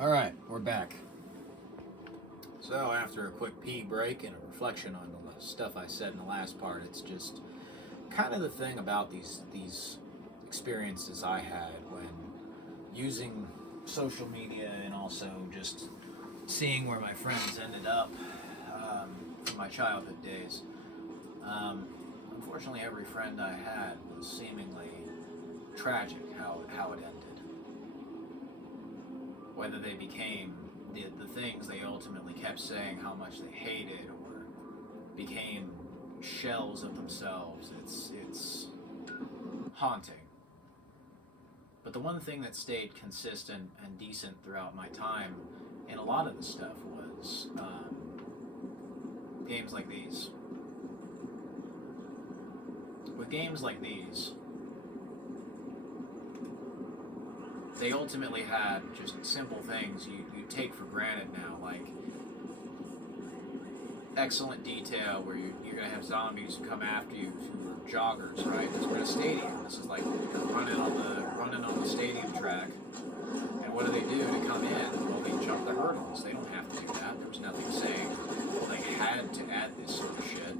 Alright, we're back. So, after a quick pee break and a reflection on the stuff I said in the last part, it's just kind of the thing about these experiences I had when using social media and also just seeing where my friends ended up from my childhood days. Um, Unfortunately, every friend I had was seemingly tragic how it ended. Whether they became the things they ultimately kept saying how much they hated or became shells of themselves, it's haunting. But the one thing that stayed consistent and decent throughout my time in a lot of the stuff was games like these. With games like these, they ultimately had just simple things you take for granted now, like excellent detail where you're going to have zombies who come after you who are joggers, right? Because we're in a stadium. This is like running on the stadium track. And what do? To come in? Well, they jump the hurdles. They don't have to do that. There was nothing saying they had to add this sort of shit.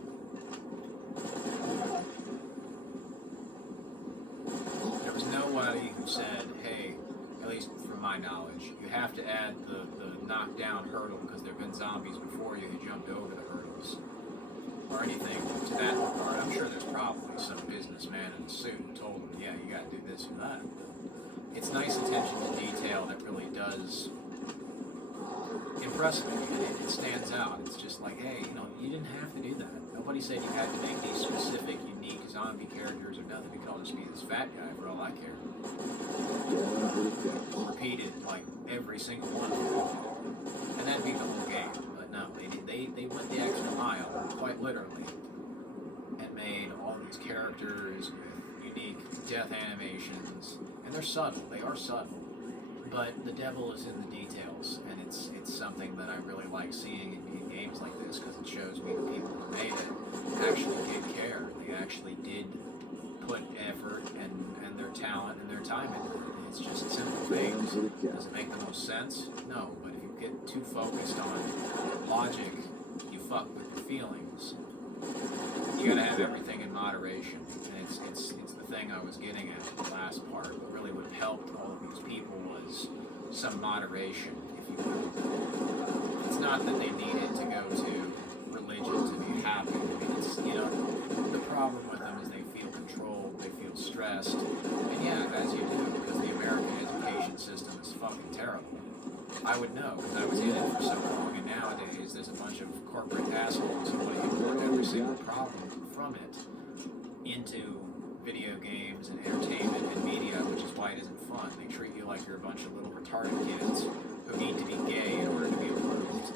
There was nobody who said, hey, at least from my knowledge, you have to add the knockdown hurdle because there have been zombies before you who jumped over the hurdles. Or anything to that regard. I'm sure there's probably some businessman in a suit who told them, yeah, you gotta do this or that. But it's nice attention to detail that really does impress me, and it stands out. It's just like, hey, you didn't have to do that. Nobody said you had to make these specific, unique zombie characters or nothing. You could all just be this fat guy for all I care. Repeated, like, every single one of them. And that'd be the whole game. But no, they went the extra mile, quite literally, and made all these characters with unique death animations. And they're subtle. They are subtle. But the devil is in the details, and it's something that I really like seeing in games like this, because it shows me the people who made it actually did care. They actually did put effort and their talent and their time into it. It's just simple things. Does it make the most sense? No, but if you get too focused on logic, you fuck with your feelings. You gotta have everything in moderation, and it's the thing I was getting at in the last part. What really would have helped all of these people was some moderation, if you will. It's not that they needed to go to religion to be happy. I mean, it's, the problem with them is they feel controlled, they feel stressed, and yeah, as you do, because the American education system is fucking terrible. I would know, because I was in it for so long, and nowadays there's a bunch of corporate assholes who want to import every single problem from it into video games and entertainment and media, which is why it isn't fun. They treat you like you're a bunch of little retarded kids who need to be gay in order to be approved.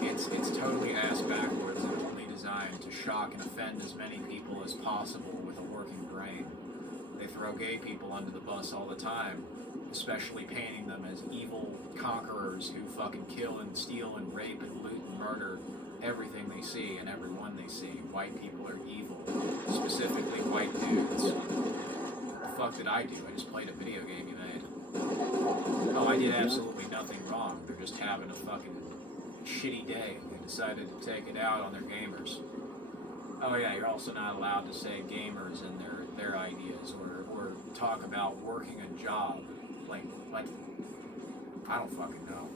It's totally ass backwards and only designed to shock and offend as many people as possible with a working brain. They throw gay people under the bus all the time, especially painting them as evil conquerors who fucking kill and steal and rape and loot and murder everything they see and everyone they see. White people are evil, specifically white dudes. What the fuck did I do? I just played a video game you made. Oh, I did absolutely nothing wrong. They're just having a fucking shitty day. They decided to take it out on their gamers. Oh yeah, you're also not allowed to say gamers and their ideas or talk about working a job. Like, I don't fucking know.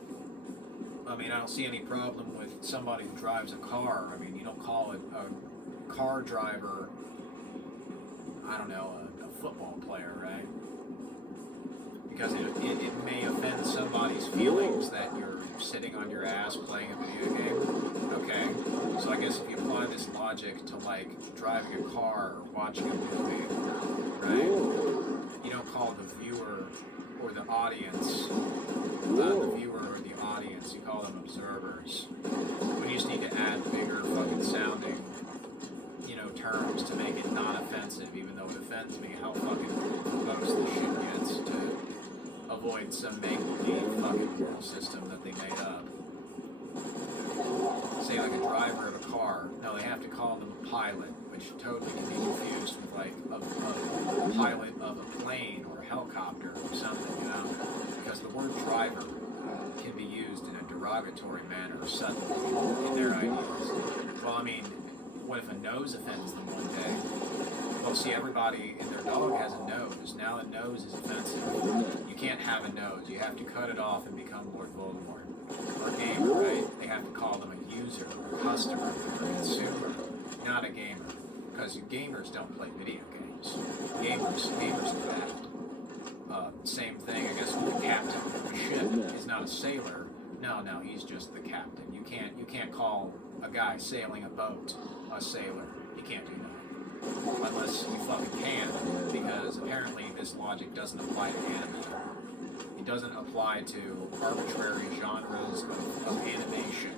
I mean, I don't see any problem with somebody who drives a car. I mean, you don't call it a car driver, I don't know, a football player, right? Because it may offend somebody's feelings that you're sitting on your ass playing a video game. Okay, so I guess if you apply this logic to, like, driving a car or watching a movie, right? You don't call the viewer or the audience, you call them observers. We just need to add bigger fucking sounding, terms to make it not offensive, even though it offends me how fucking most of the shit gets to avoid some make-believe fucking rule system that they made up. Say like a driver of a car, no, they have to call them a pilot, which totally can be confused with like a pilot of a plane or a helicopter or something, you know? Because the word driver can be used in a derogatory manner suddenly in their ideas. Well, I mean, what if a nose offends them one day? Well, see, everybody and their dog has a nose. Now a nose is offensive. You can't have a nose. You have to cut it off and become Lord Voldemort. Or a gamer, right? They have to call them a user, or a customer, or a consumer, not a gamer. Because gamers don't play video games. Gamers do that. Same thing, I guess, with the captain of a ship. He's not a sailor. No, he's just the captain. You can't call a guy sailing a boat a sailor. You can't do that. Unless you fucking can, because apparently this logic doesn't apply to anime. It doesn't apply to arbitrary genres of animation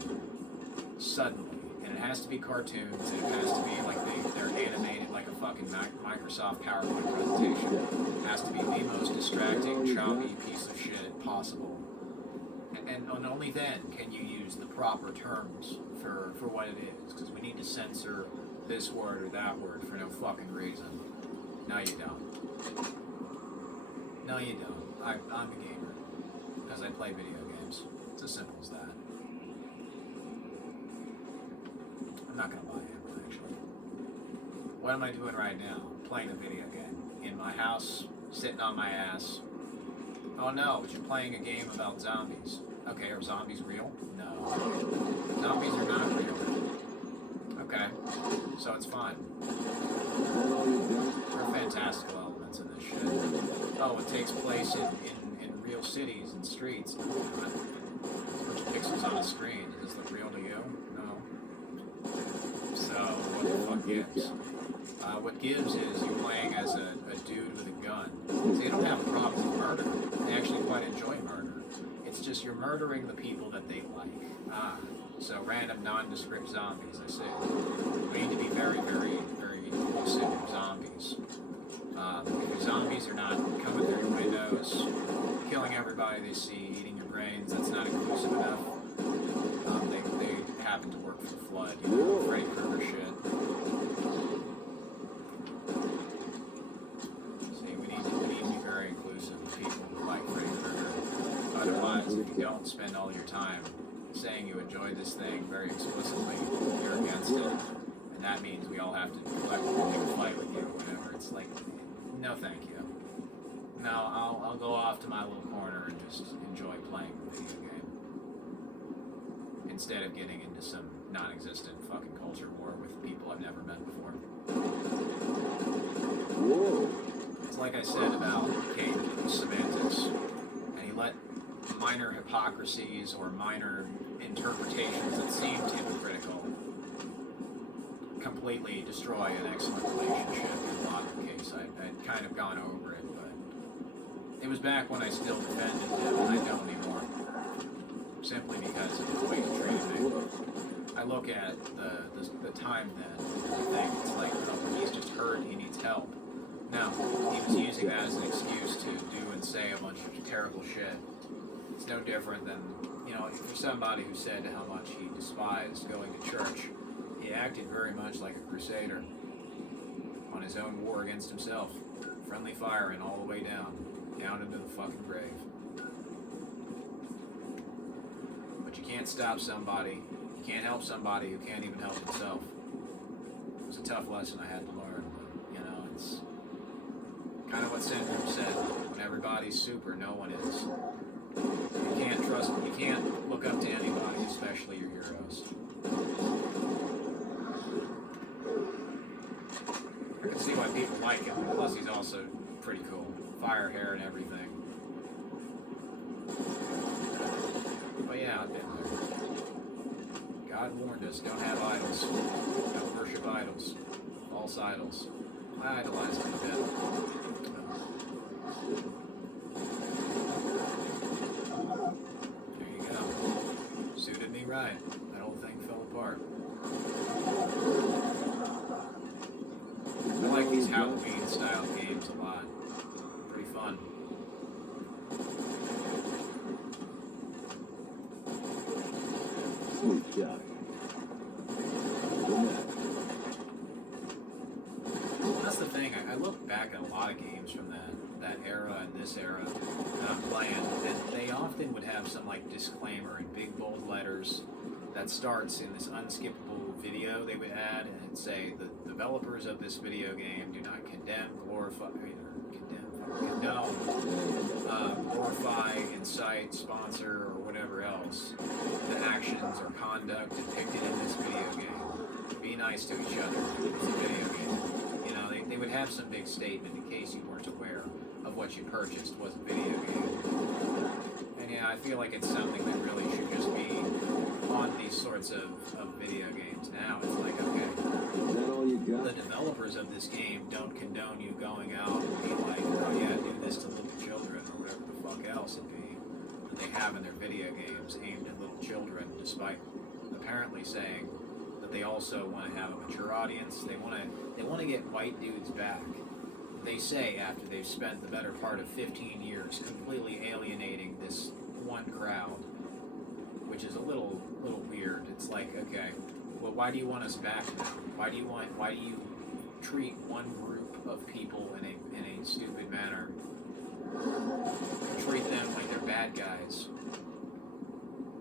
suddenly. And it has to be cartoons, and it has to be like they're animated like a fucking Microsoft PowerPoint presentation. It has to be the most distracting, choppy piece of shit possible. And only then can you use the proper terms for what it is, because we need to censor this word or that word for no fucking reason. No, you don't. No, you don't. I'm a gamer, because I play video games. It's as simple as that. I'm not gonna lie, Amber, actually. What am I doing right now? Playing a video game. In my house, sitting on my ass. Oh no, but you're playing a game about zombies. Okay, are zombies real? No. Zombies are not real. Okay, so it's fine. There are fantastical elements in this shit. Oh, it takes place in real cities and streets. A bunch of pixels on a screen. Does this look real to you? No. So, what the fuck gives? What gives is you're playing as a dude with a gun. So they don't have a problem with murder. They actually quite enjoy murder. It's just you're murdering the people that they like. So random nondescript zombies, I say. We need to be very, very, very inclusive of zombies. If your zombies are not coming through your windows, killing everybody they see, eating your brains, that's not inclusive enough. They happen to work for the Flood, you know, Freddy Krueger shit. See, we need to be very inclusive of people who like Freddy Krueger. Otherwise, if you don't spend all your time saying you enjoy this thing very explicitly, you're against it. And that means we all have to collectively fight with you or whatever. It's like, no thank you. No, I'll go off to my little corner and just enjoy playing the video game. Instead of getting into some non-existent fucking culture war with people I've never met before. Whoa. It's like I said about Cage semantics. And he let minor hypocrisies or minor interpretations that seemed hypocritical completely destroy an excellent relationship in a lot of the case. I'd kind of gone over it, but it was back when I still defended him, and I don't anymore. Simply because of the way he treated me. I look at the time then, and I think it's like, oh, he's just hurt, he needs help. No, he was using that as an excuse to do and say a bunch of terrible shit. It's no different than, you know, for somebody who said how much he despised going to church, he acted very much like a crusader on his own war against himself. Friendly firing all the way down into the fucking grave. But you can't stop somebody, you can't help somebody who can't even help himself. It was a tough lesson I had to learn, but, you know, it's kind of what Syndrome said. When everybody's super, no one is. You can't trust, you can't look up to anybody, especially your heroes. I can see why people like him, plus he's also pretty cool. Fire hair and everything. But yeah, I've been there. God warned us, don't have idols. Don't worship idols. False idols. I idolized him a bit. There you go. Suited me right. That whole thing fell apart. I like these Halloween style games a lot. Pretty fun. Sweet shot. back at a lot of games from that era and this era that I'm playing, and they often would have some like disclaimer in big bold letters that starts in this unskippable video they would add, and it'd say the developers of this video game do not condemn, glorify, incite, sponsor, or whatever else the actions or conduct depicted in this video game. Be nice to each other. It's a video game. You know, they would have some big statement in case you weren't aware of what you purchased was a video game. And yeah, I feel like it's something that really should just be on these sorts of video games now. It's like, okay, Is that all you got? the developers of this game don't condone you going out and be like, oh yeah, do this to little children or whatever the fuck else it be that they have in their video games aimed at little children, despite apparently saying that they also want to have a mature audience. They want to get white dudes back. They say after they've spent the better part of 15 years completely alienating this one crowd, which is a little weird. It's like, okay, well, why do you want us back now? Why do you treat one group of people in a stupid manner? Treat them like they're bad guys,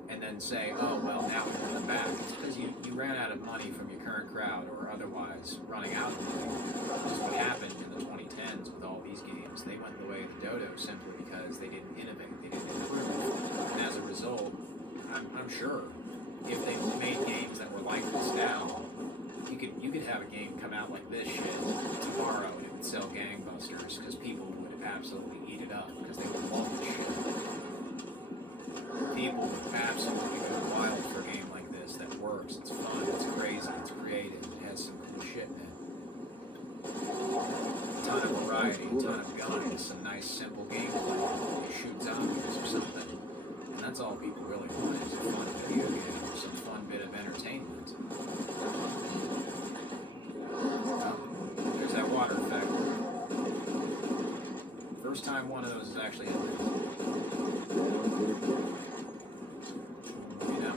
and then say, oh well, now we want them back. It's because you ran out of money from your current crowd, or otherwise running out of money. This is what happened in the 2010s with all these games. They went the way of the dodo simply because they didn't innovate, they didn't improve, and as a result, I'm sure if they made games that were like this now, you could have a game come out like this shit tomorrow and it would sell gangbusters because people would absolutely eat it up because they would love this shit. People would absolutely go wild for a game like this that works, it's fun, it's crazy, it's creative, it has some cool shit in it. A ton of variety, a ton of guns, some nice simple gameplay, you shoot zombies or something. And that's all people really want is a fun video game or some fun bit of entertainment. There's that water effect. First time one of those is actually hit me. You know.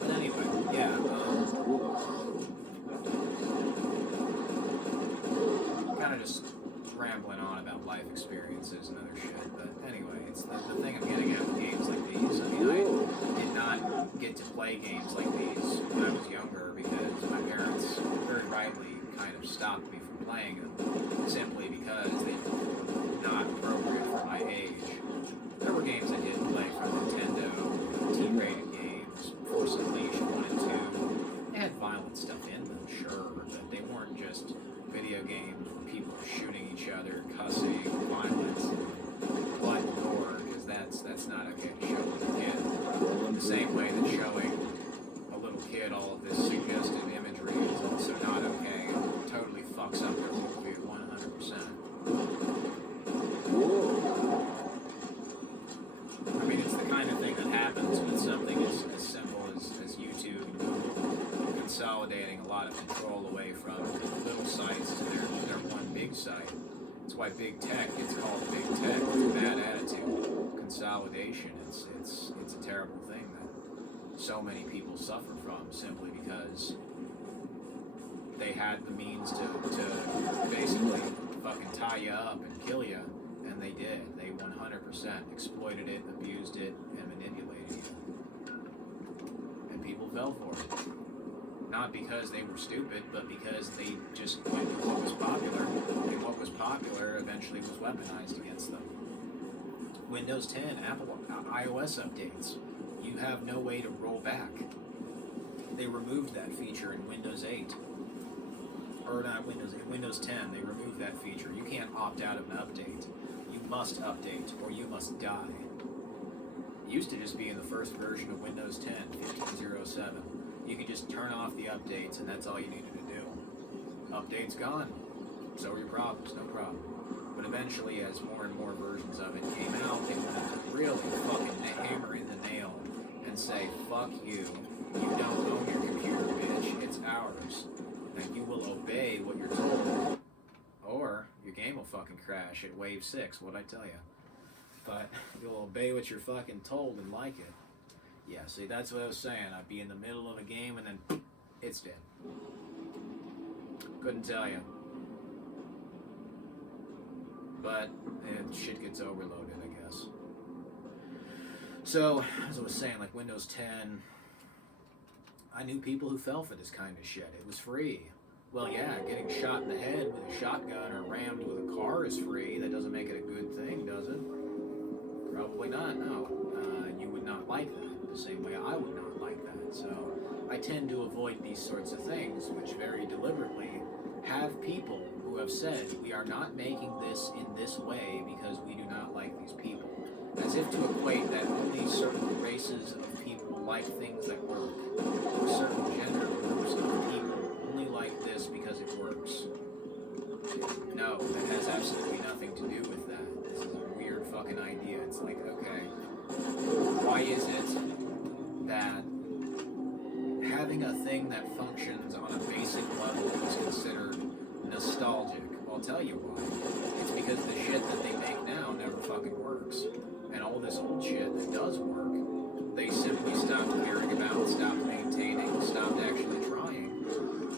But anyway, yeah. Kind of just rambling on about life experiences and other shit. But anyway, it's the thing I'm getting at with games like these. I mean, I did not get to play games like these when I was younger because my parents very rightly kind of stopped me from playing them simply because they were not appropriate for my age. There were games I did play from Nintendo, T-rated games, Force Unleashed 1 and 2. They had violent stuff in them, sure, but they weren't just video games where people were shooting each other, cussing, violence, blood and gore, because that's not okay to show with a kid. In the same way that showing a little kid all of this suggestive imagery is also not okay. It totally fucks up their worldview 100%. I mean, it's the kind of thing that happens with something as simple as YouTube and Google consolidating a lot of control away from little sites to their one big site. That's why big tech gets called big tech. It's a bad attitude. Consolidation. It's a terrible thing that so many people suffer from simply because they had the means to basically fucking tie you up and kill you, and they did. They 100% exploited it, abused it, and manipulated you. And people fell for it. Not because they were stupid, but because they just went with what was popular, and what was popular eventually was weaponized against them. Windows 10, Apple, iOS updates, you have no way to roll back. They removed that feature in Windows 8. Or not Windows 10, they removed that feature. You can't opt out of an update. You must update, or you must die. It used to just be in the first version of Windows 10, 15.07. You could just turn off the updates, and that's all you needed to do. Update's gone. So are your problems, no problem. But eventually, as more and more versions of it came out, they wanted to really fucking hammer in the nail and say, fuck you. You don't own your computer, bitch. It's ours. And you will obey what you're told, or your game will fucking crash at wave 6, what'd I tell you? But you'll obey what you're fucking told and like it. Yeah, see, that's what I was saying. I'd be in the middle of a game and then it's dead. Couldn't tell you. but shit gets overloaded, I guess. So, as I was saying, like Windows 10, I knew people who fell for this kind of shit. It was free. Well, yeah, getting shot in the head with a shotgun or rammed with a car is free. That doesn't make it a good thing, does it? Probably not, no. You would not like that, the same way I would not like that. So I tend to avoid these sorts of things, which very deliberately have people who have said, we are not making this in this way because we do not like these people. As if to equate that only certain races of people like things that work, or certain gender groups of people only like this because it works. No, that has absolutely nothing to do with that. This is a weird fucking idea. It's like, okay, why is it that having a thing that functions on a basic level is considered nostalgic? I'll tell you why. It's because the shit that they make now never fucking works. And all this old shit that does work, they simply stopped caring about, stopped maintaining, stopped actually trying,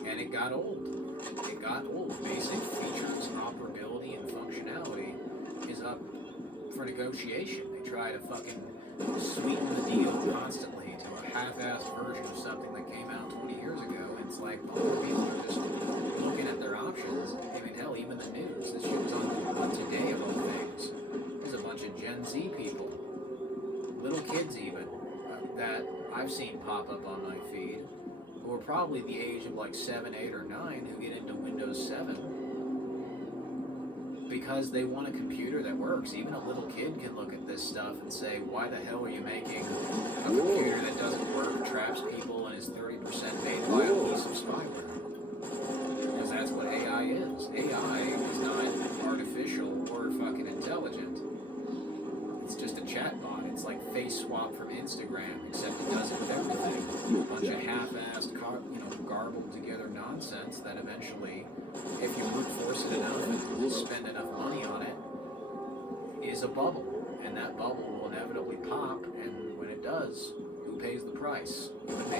and it got old. It got old. Basic features, operability, and functionality is up for negotiation. They try to fucking sweeten the deal constantly to a half-assed version of something that came out 20 years ago, and it's like, oh, people are just looking at their options. I mean, hell, even the news. This shit was on Today of all things. There's a bunch of Gen Z people, little kids even, that I've seen pop up on my feed, who are probably the age of like 7, 8, or 9, who get into Windows 7 because they want a computer that works. Even a little kid can look at this stuff and say, why the hell are you making a computer that doesn't work, traps people, and is 30% made by a piece of spyware? Because that's what AI is. AI is not artificial or fucking intelligent. It's just a chatbot. It's like face swap from Instagram, except it does it with everything. A bunch of half-assed, garbled together nonsense that eventually, if you brute force it enough and spend enough money on it, is a bubble. And that bubble will inevitably pop, and when it does, who pays the price? You and me.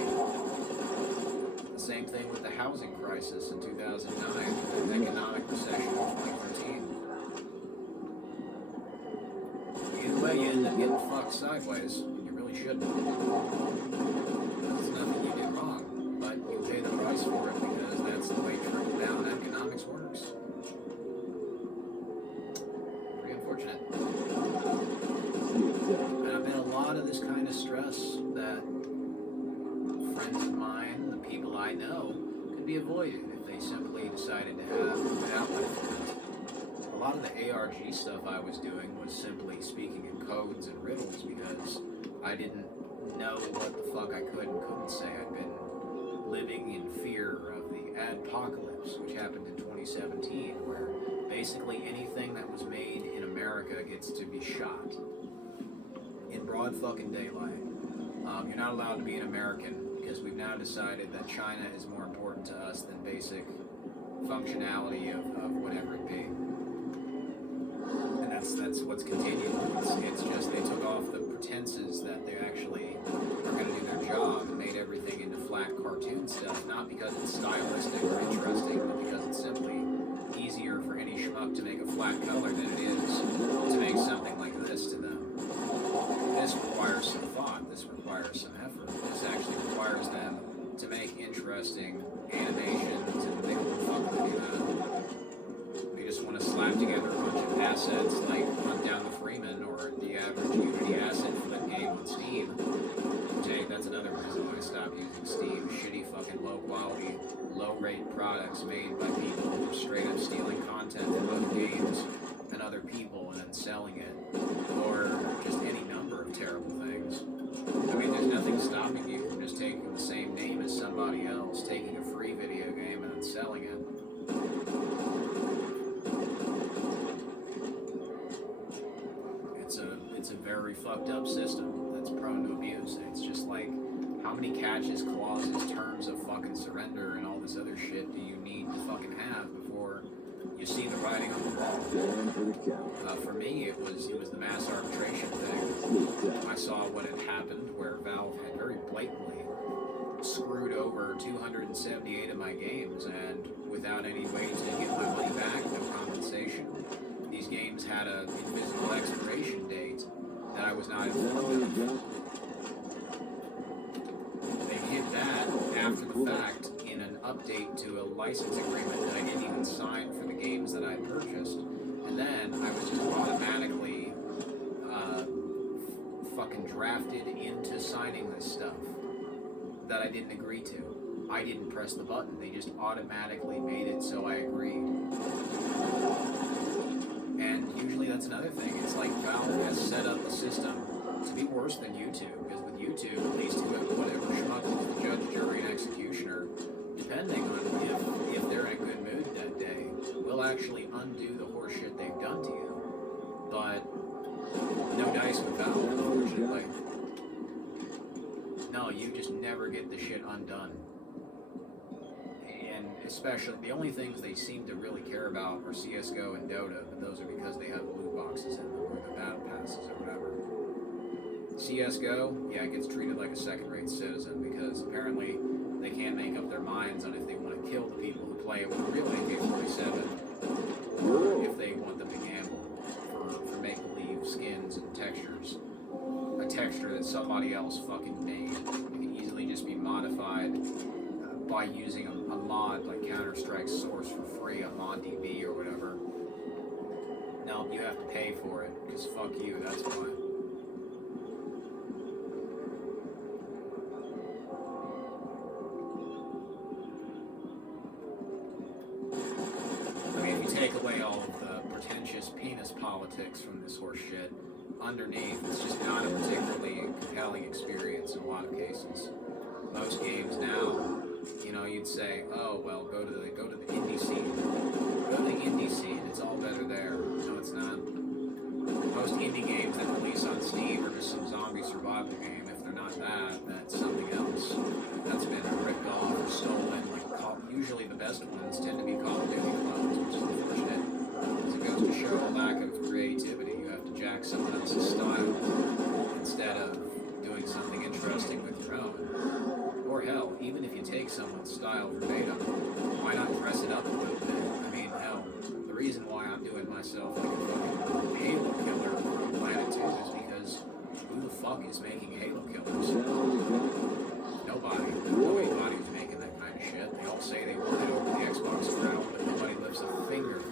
The same thing with the housing crisis in 2009, the economic recession of 2013. Either way, you end up getting fucked sideways. You really shouldn't. There's nothing you did wrong, but you pay the price for it because that's the way trickle-down economics works. Pretty unfortunate. And I've been a lot of this kind of stress that friends of mine, the people I know, could be avoided if they simply decided to have an outlet for it. A lot of the ARG stuff I was doing was simply speaking in codes and riddles because I didn't know what the fuck I could and couldn't say. I'd been living in fear of the adpocalypse, which happened in 2017, where basically anything that was made in America gets to be shot in broad fucking daylight. You're not allowed to be an American because we've now decided that China is more important to us than basic functionality of whatever it be. And that's what's continued. It's just they took off the pretenses that they actually are going to do their job and made everything into flat cartoon stuff, not because it's stylistic or interesting, but because it's simply easier for any schmuck to make a flat color than it is to make something like this to them. This requires some thought, this requires some effort, this actually requires them to make interesting animations, and they don't fucking do that. They just want to slap together a bunch of assets like Hunt Down the Freeman or the average Unity asset flip game on Steam. Jay, that's another reason why I stopped using Steam. Shitty fucking low quality, low rate products made by people who are straight up stealing content from other games and other people and then selling it. Or just any number of terrible things. I mean, there's nothing stopping you from just taking the same name as somebody else, taking a free video game and then selling it. It's a very fucked up system that's prone to abuse. It's just like, how many catches, clauses, terms of fucking surrender and all this other shit do you need to fucking have before you see the writing on the wall? For me, it was the mass arbitration thing. I saw what had happened where Valve had very blatantly screwed over 278 of my games, and without any way to get my money back, no compensation, these these games had an invisible expiration date that I was not informed of. They hid that after the fact in an update to a license agreement that I didn't even sign for the games that I purchased. And then I was just automatically fucking drafted into signing this stuff that I didn't agree to. I didn't press the button. They just automatically made it so I agreed. And usually that's another thing. It's like Valve has set up the system to be worse than YouTube. Because with YouTube, at least you have whatever schmuck is the judge, jury, and executioner, depending on if they're in a good mood that day, will actually undo the horse shit they've done to you. But no dice with Valve, unfortunately. No, you just never get the shit undone. And especially, the only things they seem to really care about are CSGO and Dota, but those are because they have loot boxes in them, or the battle passes, or whatever. CSGO, yeah, it gets treated like a second-rate citizen, because apparently they can't make up their minds on if they want to kill the people who play it with a real AK-47, or if they want them to gamble for make-believe skins and textures. A texture that somebody else fucking made. It can easily just be modified by using a mod like Counter-Strike Source for free on ModDB or whatever. No, you have to pay for it, because fuck you, that's why. I mean, if you take away all of the pretentious penis politics from this horse shit, underneath, it's just not a particularly compelling experience in a lot of cases. Most games now, you know, you'd say, oh well, go to the indie scene. Go to the indie scene. It's all better there. No, it's not. Most indie games that release on Steam are just some zombie survival game. If they're not that, that's something else. That's been ripped off or stolen. Usually the best ones tend to be Call of Duty clones, which is unfortunate, because it goes to show a lack of creativity. Jack someone else's style instead of doing something interesting with your own. Or hell, even if you take someone's style verbatim, why not dress it up a little bit? I mean, hell, the reason why I'm doing myself like a fucking Halo killer from Planet 2 is because who the fuck is making Halo killers? Nobody. Nobody's making that kind of shit. They all say they want it over the Xbox crowd, but nobody lifts a finger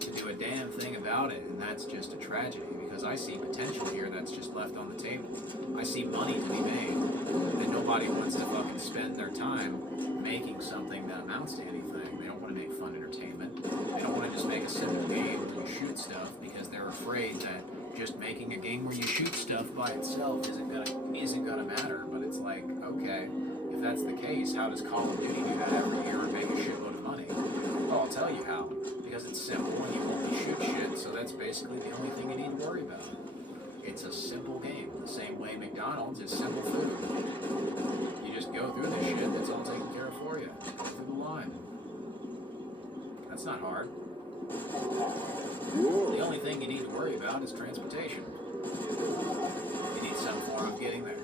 to do a damn thing about it, and that's just a tragedy. Because I see potential here that's just left on the table. I see money to be made, that nobody wants to fucking spend their time making something that amounts to anything. They don't want to make fun entertainment. They don't want to just make a simple game where you shoot stuff because they're afraid that just making a game where you shoot stuff by itself isn't gonna matter. But it's like, okay, if that's the case, how does Call of Duty do that every year and make a shitload of money? Well, I'll tell you how. Because it's simple and you only shoot shit, so that's basically the only thing you need to worry about. It's a simple game, the same way McDonald's is simple food. You just go through this shit, it's all taken care of for you. Go through the line. That's not hard. The only thing you need to worry about is transportation. You need some form of getting there.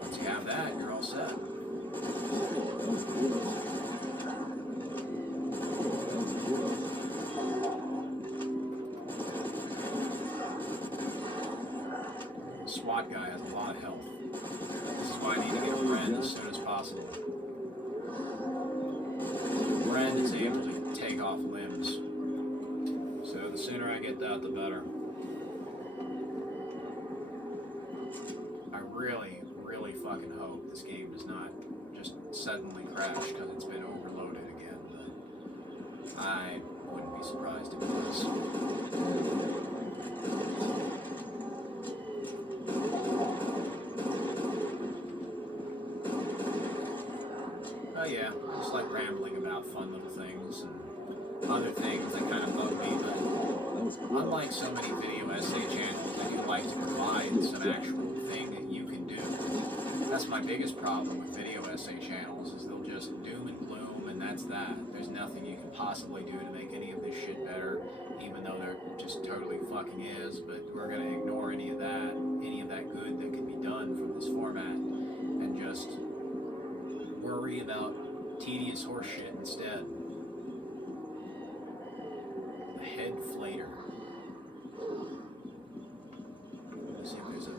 Once you have that, you're all set. SWAT guy has a lot of health. This is why I need to get Brand as soon as possible. Brand is able to take off limbs. So the sooner I get that, the better. I really, really fucking hope this game does not just suddenly crash because it's been overloaded again. But I wouldn't be surprised if it does. Oh yeah, I just like rambling about fun little things and other things that kind of bug me, but unlike so many video essay channels that you like to provide some actual thing that you can do, that's my biggest problem with video essay channels, is they'll just doom and gloom and that's that. There's nothing you can possibly do to make any of this shit better, even though there just totally fucking is, but we're going to ignore any of that good that can be done from this format, and just worry about tedious horseshit instead. Let's see if there's a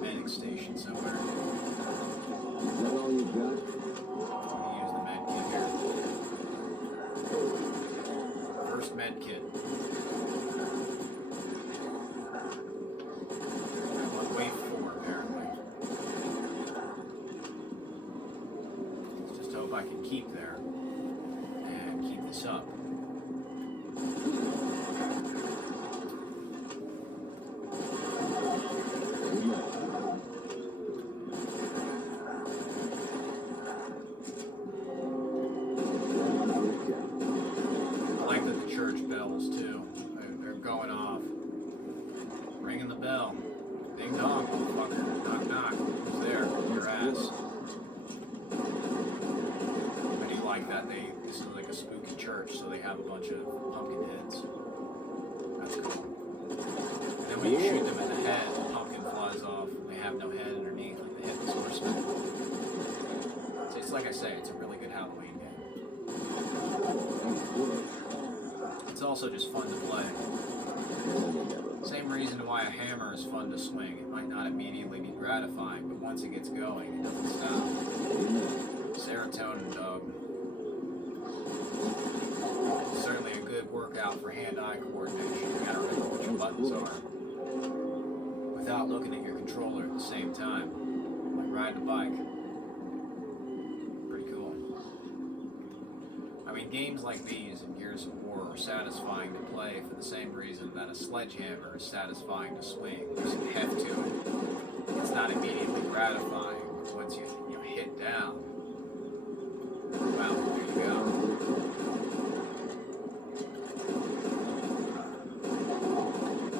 medic station somewhere. Is that all you got? Let me use the med kit here. First med kit. I'm on wave 4 apparently. Let's just hope I can keep there and keep this up. I like that the church bells too. They're going off. Ringing the bell. Ding dong, motherfucker. Knock knock. Who's there? Your ass. I do like that. This is like a spooky church, so they have a bunch of pumpkin heads. That's cool. And then when you shoot them in the head, the pumpkin flies off. They have no head underneath, like the headless horseman. It's like I say, it's a really good Halloween game. It's also just fun to play. Same reason why a hammer is fun to swing. It might not immediately be gratifying, but once it gets going, it doesn't stop. Serotonin, dog. Certainly a good workout for hand-eye coordination. You gotta remember what your buttons are without looking at your controller at the same time, like riding a bike. Pretty cool. I mean, games like these in Gears of War are satisfying to play for the same reason that a sledgehammer is satisfying to swing. There's some heft to it. It's not immediately gratifying, but once you hit down, well, there you go.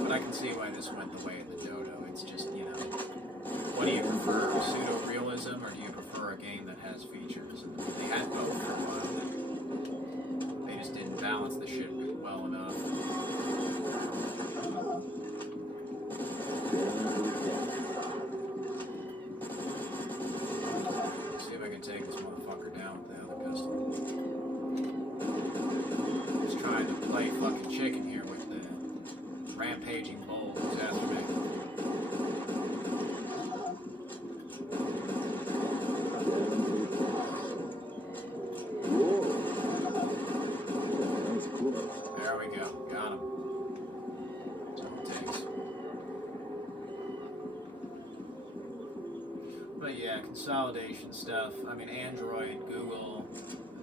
But I can see why this went the way of the dodo. It's just, what do you prefer, pseudo-realism, or do you prefer a game that has features? And they had both for a while. They just didn't balance the shit well enough. Let's see if I can take this motherfucker down with the other pistol. Just trying to play fucking chicken here with the rampaging bull who's after me. There we go. Got him. That's all it takes. But yeah, consolidation stuff. I mean, Android, Google,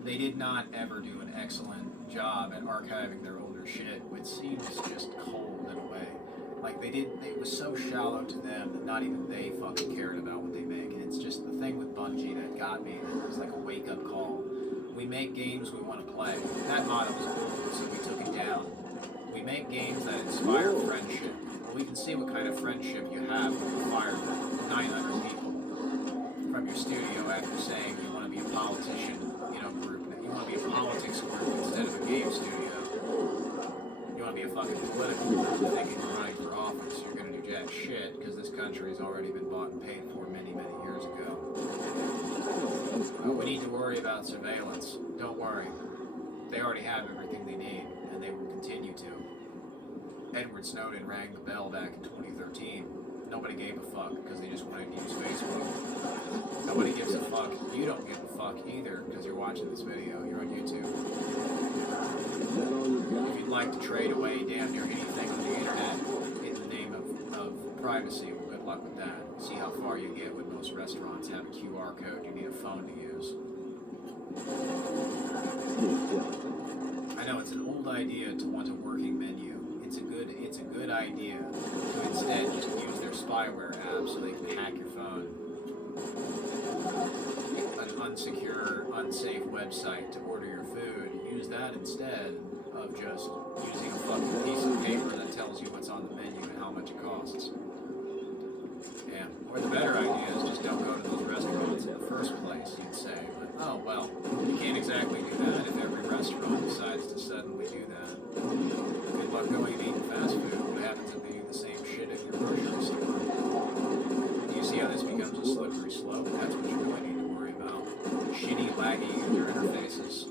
they did not ever do an excellent job at archiving their older shit, which seems just cold in a way. Like, it was so shallow to them that not even they fucking cared about what they make. And it's just the thing with Bungie that got me. It was like a wake-up call. We make games we want to play. That motto was old, so we took it down. We make games that inspire friendship. Well, we can see what kind of friendship you have when you fire 900 people from your studio after saying you want to be a politician, group. You want to be a politics group instead of a game studio. You want to be a fucking political group thinking you're running for office. You're going to do jack shit because this country has already been bought and paid for many, many years ago. We need to worry about surveillance. Don't worry. They already have everything they need, and they will continue to. Edward Snowden rang the bell back in 2013. Nobody gave a fuck because they just wanted to use Facebook. Nobody gives a fuck. You don't give a fuck either because you're watching this video. You're on YouTube. If you'd like to trade away damn near anything on the internet in the name of privacy, well, good luck with that. See how far you get when most restaurants have a QR code you need a phone to use. I know it's an old idea to want a working menu. It's a good idea to instead just use their spyware app so they can hack your phone. An unsecure, unsafe website to order your food. Use that instead of just using a fucking piece of paper that tells you what's on the menu and how much it costs. Yeah. Or the better idea is just don't go to those restaurants in the first place, you'd say. But, oh, well, you can't exactly do that if every restaurant decides to suddenly do that. Good luck going and eating fast food. What happens if they do the same shit at your grocery store? Do you see how this becomes a slippery slope? That's what you really need to worry about. Shitty, laggy user interfaces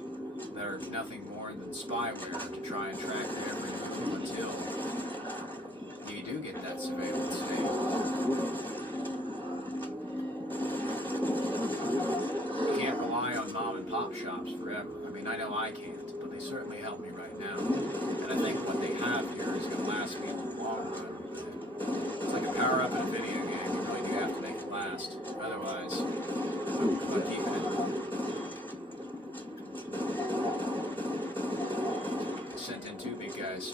that are nothing more than spyware to try and track every move until you do get that surveillance state. op shops forever. I mean, I know I can't, but they certainly help me right now. And I think what they have here is going to last me in the long run. It's like a power up in a video game. You really do have to make it last. Otherwise, I'm keeping it. Sent in 2 big guys.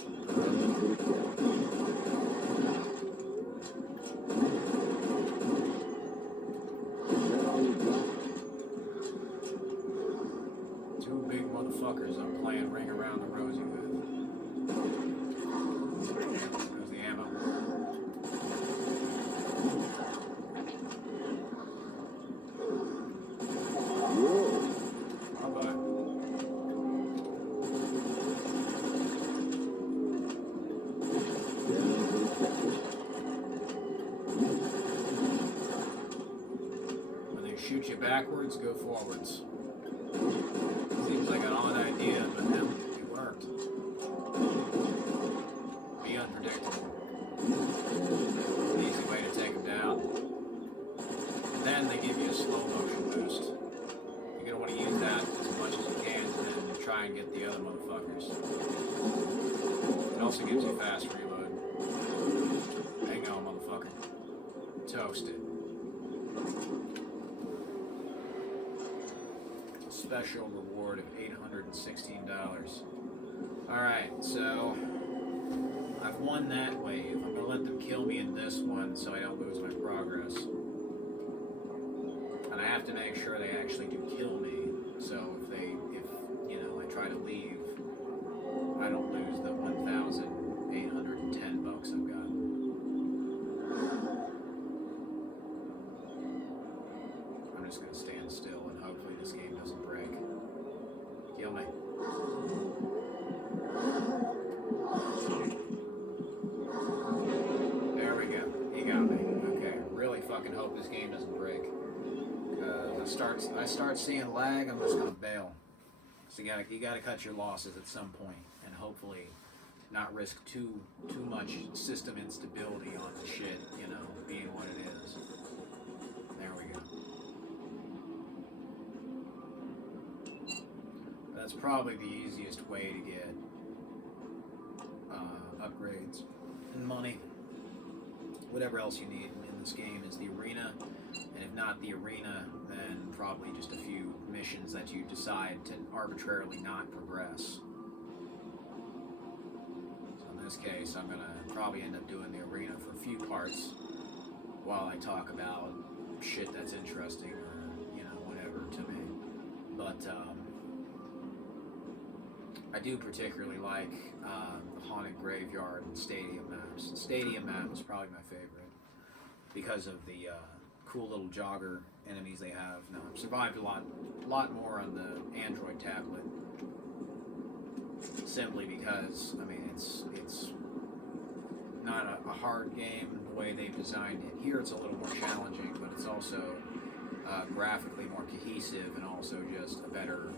Motherfuckers I'm playing Ring Around the Rosie with. There's the ammo. Bye-bye. When they shoot you backwards, go forwards. Seems like an odd idea, but no, it worked. Be unpredictable. Easy way to take them down. And then they give you a slow motion boost. You're going to want to use that as much as you can and then try and get the other motherfuckers. It also gives you fast reload. Hang on, motherfucker. Toasted. Special reward of $816. Alright, so I've won that wave. I'm gonna let them kill me in this one so I don't lose my progress. And I have to make sure they actually do kill me, so if you know, I try to leave, I don't lose the 1,810 bucks I've got. I'm just gonna stand still and hopefully this game doesn't break. Kill me. There we go. He got me. Okay. Really fucking hope this game doesn't break. I start seeing lag, I'm just gonna bail. So you gotta cut your losses at some point, and hopefully not risk too much system instability on the shit, you know, being what it is. There we go. That's probably the easiest way to get upgrades and money. Whatever else you need in this game is the arena, and if not the arena, then probably just a few missions that you decide to arbitrarily not progress. So in this case, I'm gonna probably end up doing the arena for a few parts while I talk about shit that's interesting or, you know, whatever to me. But I do particularly like the Haunted Graveyard and Stadium maps. The Stadium map is probably my favorite because of the cool little jogger enemies they have. Now, I've survived a lot more on the Android tablet, simply because, I mean, it's not a hard game the way they've designed it. Here it's a little more challenging, but it's also graphically more cohesive and also just a better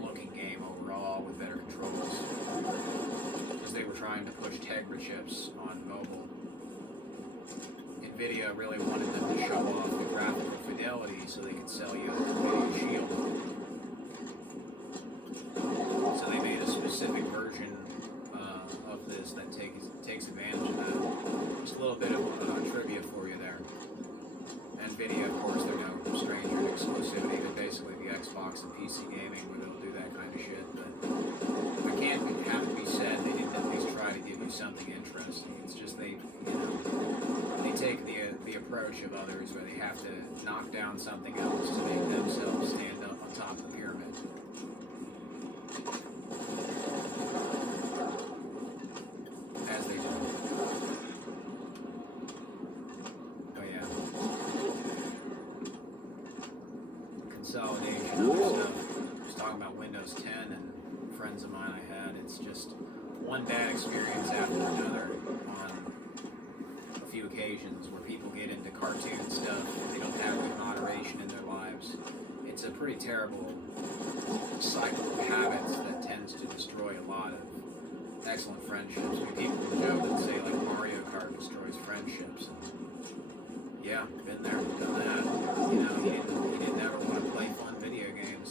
looking game overall with better controls, because they were trying to push Tegra chips on mobile. Nvidia really wanted them to show off the graphical fidelity so they could sell you a NVIDIA Shield. So they made a specific version of this that takes advantage of that. Just a little bit of trivia for you there. Nvidia, of course, they're no stranger to exclusivity. They're basically the Xbox and PC gaming where they'll do that kind of shit. But I can't have it be said they didn't at least try to give you something interesting. It's just they take the approach of others where they have to knock down something else to make themselves stand up on top of the pyramid. As they do. Oh yeah. Consolidation and stuff. I was talking about Windows 10 and friends of mine I had. It's just one bad experience after another on a few occasions where people get into cartoon stuff. They don't have good moderation in their lives. It's a pretty terrible cycle of habits that tends to destroy a lot of excellent friendships. I mean, people will joke and say like Mario Kart destroys friendships. And yeah, been there, done that. You know, you didn't ever want to play fun video games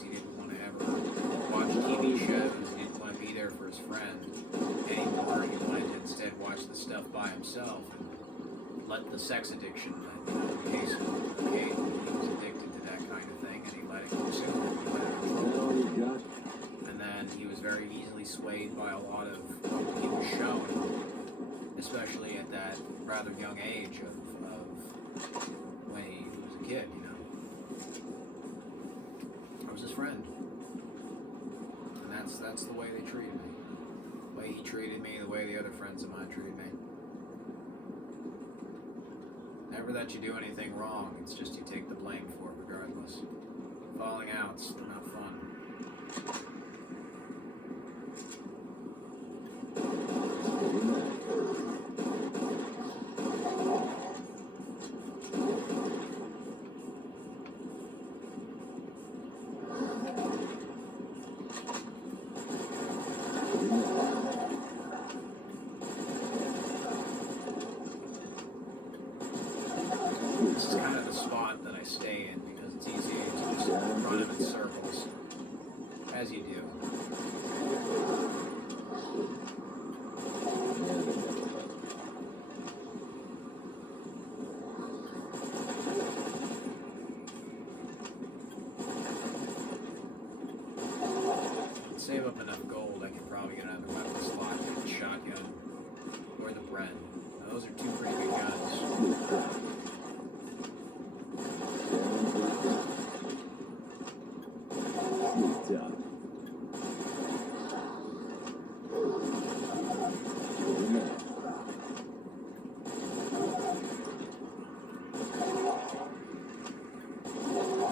by himself and let the sex addiction, in the case of Kate, he was addicted to that kind of thing, and he let it consume him. He let it Is that control all him. you got? And then he was very easily swayed by a lot of what he was shown, especially at that rather young age of when he was a kid, you know. I was his friend. And that's the way they treated me. The way he treated me, the way the other friends of mine treated me. Never that you do anything wrong, it's just you take the blame for it regardless. Falling outs, they're not fun. This is kind of the spot that I stay in because it's easy to just run them in circles, as you do. Save up enough gold, I could probably get another weapon slot, get the shotgun, or the Bren. Now, those are two pretty good guns.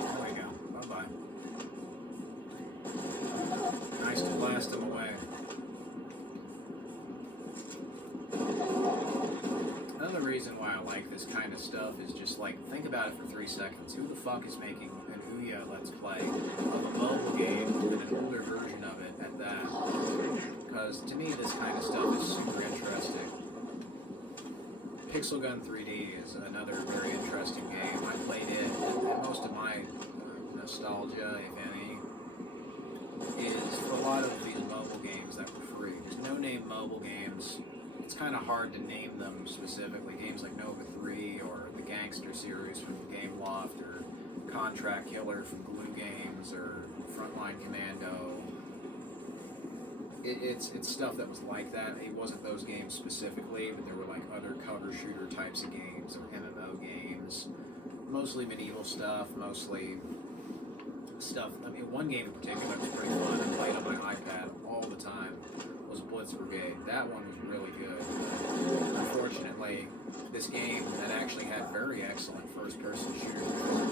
There we go. Bye-bye. Nice to blast them away. Another reason why I like this kind of stuff is just like, think about it for 3 seconds. Who the fuck is making an Ouya Let's Play of a mobile game and an older version of it at that? Because to me, this kind of stuff is super interesting. Pixel Gun 3D is another very interesting game. I played it, and most of my nostalgia, if any, is for a lot of these mobile games that were free. There's no-name mobile games. It's kind of hard to name them specifically. Games like Nova 3 or the Gangster series from Game Loft or Contract Killer from Glue Games or Frontline Commando. It's stuff that was like that. It wasn't those games specifically, but there were like other cover shooter types of games or MMO games. Mostly medieval stuff, mostly stuff. I mean, one game in particular was pretty fun. I played on my iPad all the time. Was Blitz Brigade. That one was really good. Unfortunately, this game that actually had very excellent first-person shooters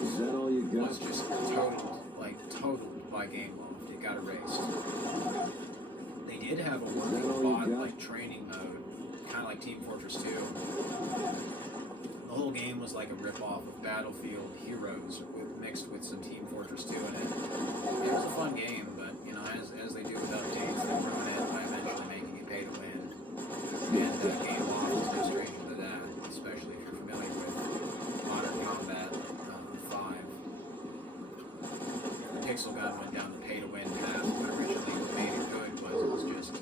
Is that all you got? was just totaled by Game Loft. It got erased. They did have a working bot training mode, kind of like Team Fortress 2. The whole game was like a rip-off of Battlefield Heroes mixed with some Team Fortress 2 in it. It was a fun game, but you know, as they do with updates, they ruin it by eventually making it pay to win. And Game Loft is no stranger to that, especially if you're familiar with Modern Combat 5. The Pixel Gun went down the pay-to-win path, but originally what made it good was it was just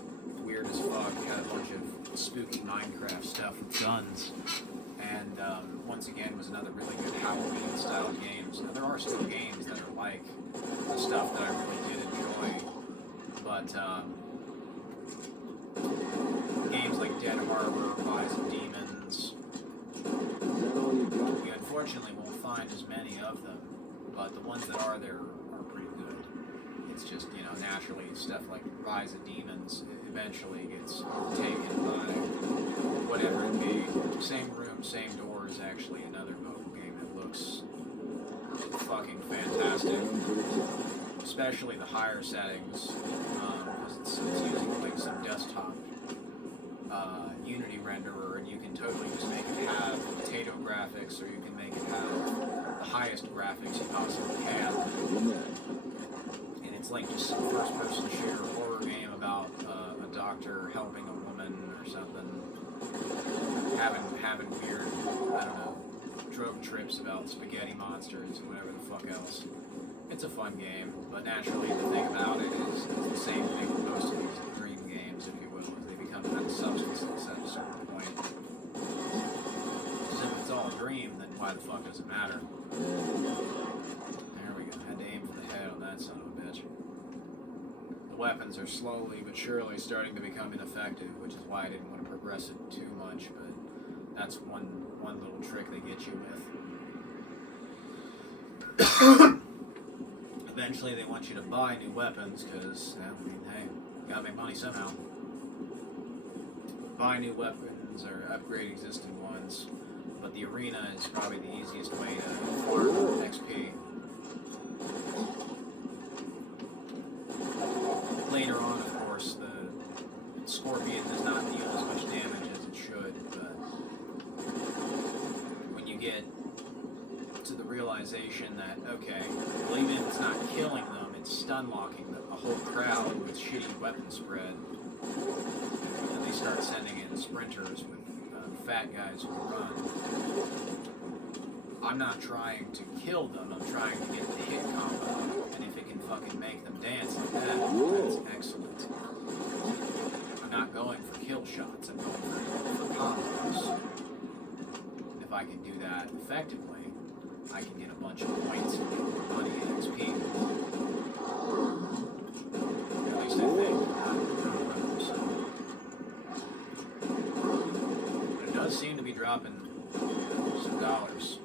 weird as fuck. You had a bunch of spooky Minecraft stuff with guns. And once again, was another really good Halloween-style games. Now, there are still games that are like the stuff that I really did enjoy, but games like Dead Harbor, Rise of Demons, you unfortunately won't find as many of them, but the ones that are there are pretty good. It's just, you know, naturally stuff like Rise of Demons eventually gets taken by whatever it be. Same room, same door is actually another mobile game that looks fucking fantastic. Especially the higher settings, because it's using like some desktop Unity renderer, and you can totally just make it have potato graphics, or you can make it have the highest graphics you possibly can. And it's like just some first-person shooter horror game about a doctor helping a woman or something, having weird, I don't know, drug trips about spaghetti monsters and whatever the fuck else. It's a fun game, but naturally the thing about it is the same thing with most of these dream games, if you will, is they become kind of substanceless at a certain point. extreme, then why the fuck does it matter? There we go. Had to aim for the head on that son of a bitch. The weapons are slowly but surely starting to become ineffective, which is why I didn't want to progress it too much, but that's one little trick they get you with. Eventually they want you to buy new weapons, because, I mean, hey, you gotta make money somehow. Buy new weapons or upgrade existing ones, but the arena is probably the easiest way to farm XP. Later on, of course, the Scorpion does not deal as much damage as it should, but when you get to the realization that, okay, well, even if it's not killing them, it's stun locking a whole crowd with shitty weapon spread, and they start sending in sprinters with fat guys who run. I'm not trying to kill them, I'm trying to get the hit combo, and if it can fucking make them dance like that, that's excellent. I'm not going for kill shots, I'm going for combos. If I can do that effectively, I can get a bunch of points and get more money and XP. At least I think. But it does seem to be dropping some dollars.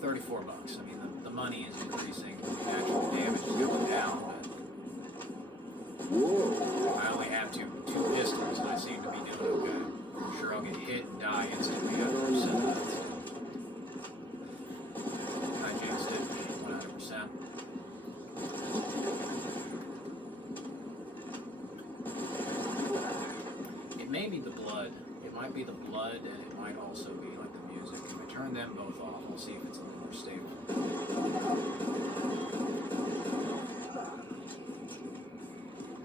34 bucks. I mean, the money is increasing, the actual damage is going down, but I only have two pistols and I seem to be doing okay. I'm sure I'll get hit and die instantly after 7 minutes. I jinxed it, 100%. It may be the blood. It might be the blood, and it might also be like the music. If I turn them both off, we'll see if it's a little more stable.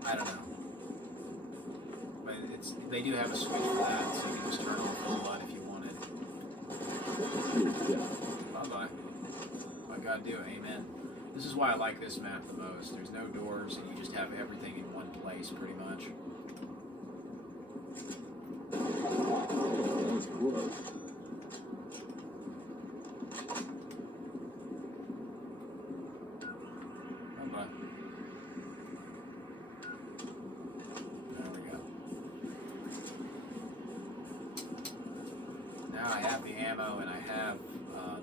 I don't know. But they do have a switch for that, so you can just turn off the blood if you wanted. Bye-bye. I gotta do, amen. This is why I like this map the most. There's no doors, and you just have everything in one place, pretty much. That's close. Bye-bye. There we go. Now I have the ammo and I have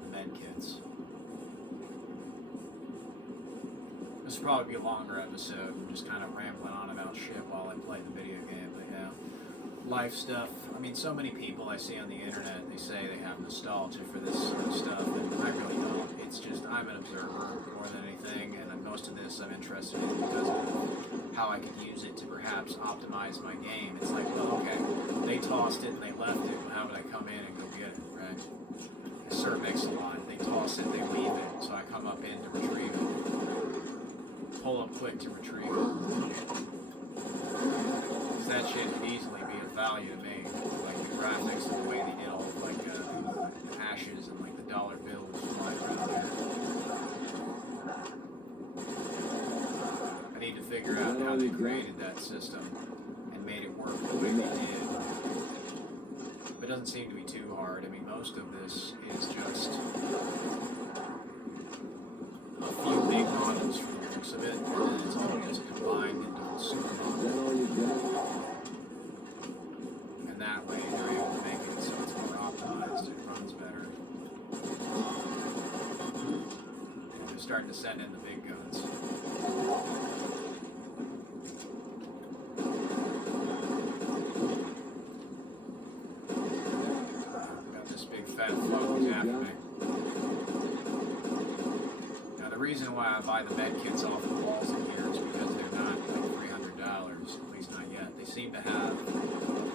the med kits. This will probably be a longer episode. I'm just kind of rambling on about shit while I play the video game, but yeah. Life stuff. I mean, so many people I see on the internet, they say they have nostalgia for this sort of stuff, and I really don't. It's just, I'm an observer more than anything, and most of this I'm interested in because of how I could use it to perhaps optimize my game. It's like, well, okay, they tossed it and they left it, well, how would I come in and go get it, right? I Sir Mix-a-Lot. They toss it, they leave it, so I come up in to retrieve it. Pull up quick to retrieve it. Because that shit could easily be of value to me. Like the graphics and the way they did all of like the ashes and like the dollar bills flying around there. I need to figure out how they created that system and made it work the way they did. But it doesn't seem to be too hard. I mean, most of this is just a few big models from the looks of it, and then it's all just combined into a super model. And that way they're able to make it so it's more optimized, it runs better. And they're starting to send in the big guns. Got this big fat float who's after me. Now the reason why I buy the med kits off the walls in here is because they're not like $300, at least not yet. They seem to have a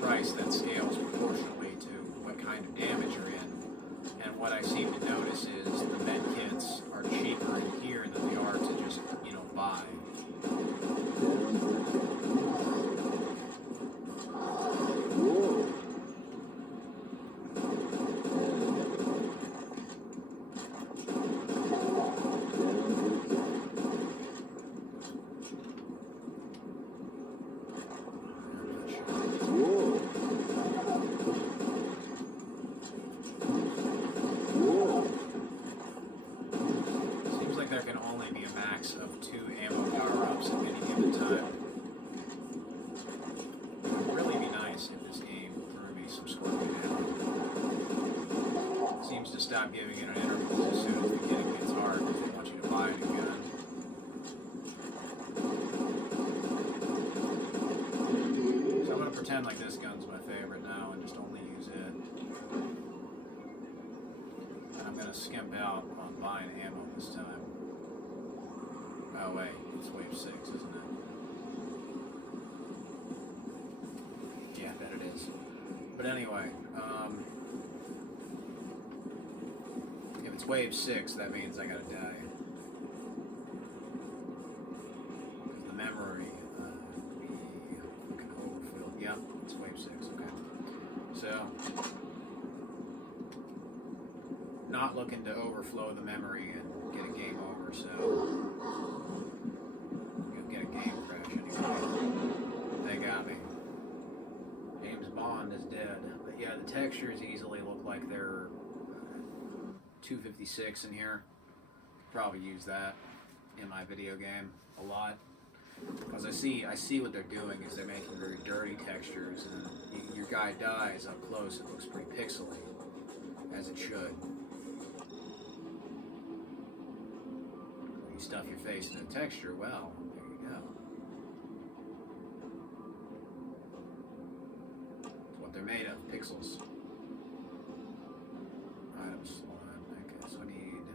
price that scales proportionally to what kind of damage you're in. And what I seem to notice is the med kits are cheaper in here than they are to just, buy. max of 2 ammo power-ups at any given time. It would really be nice if this game threw me some scorpion ammo. It seems to stop giving it an interval as soon as the beginning gets hard because they want you to buy a new gun. So I'm going to pretend like this gun's my favorite now and just only use it. And I'm going to skimp out on buying ammo this time. Oh wait, it's wave 6, isn't it? Yeah, I bet it is. But anyway, if it's wave 6, that means I gotta die. The memory be fucking overfilled. Yep, it's wave 6, okay. So, not looking to overflow the memory and get a game over, so you'll get a game crash anyway. They got me. James Bond is dead. But yeah, the textures easily look like they're 256 in here. Probably use that in my video game a lot. Because I see what they're doing is they're making very dirty textures, and your guy dies up close, it looks pretty pixely, as it should. When you stuff your face in a texture, well, there you go. It's what they're made of, pixels. Item slime, okay, so I need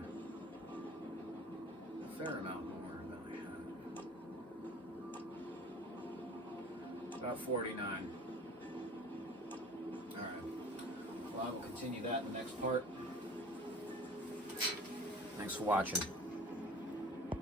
a fair amount more than I have. About 49. Alright. Well, I will continue that in the next part. Thanks for watching.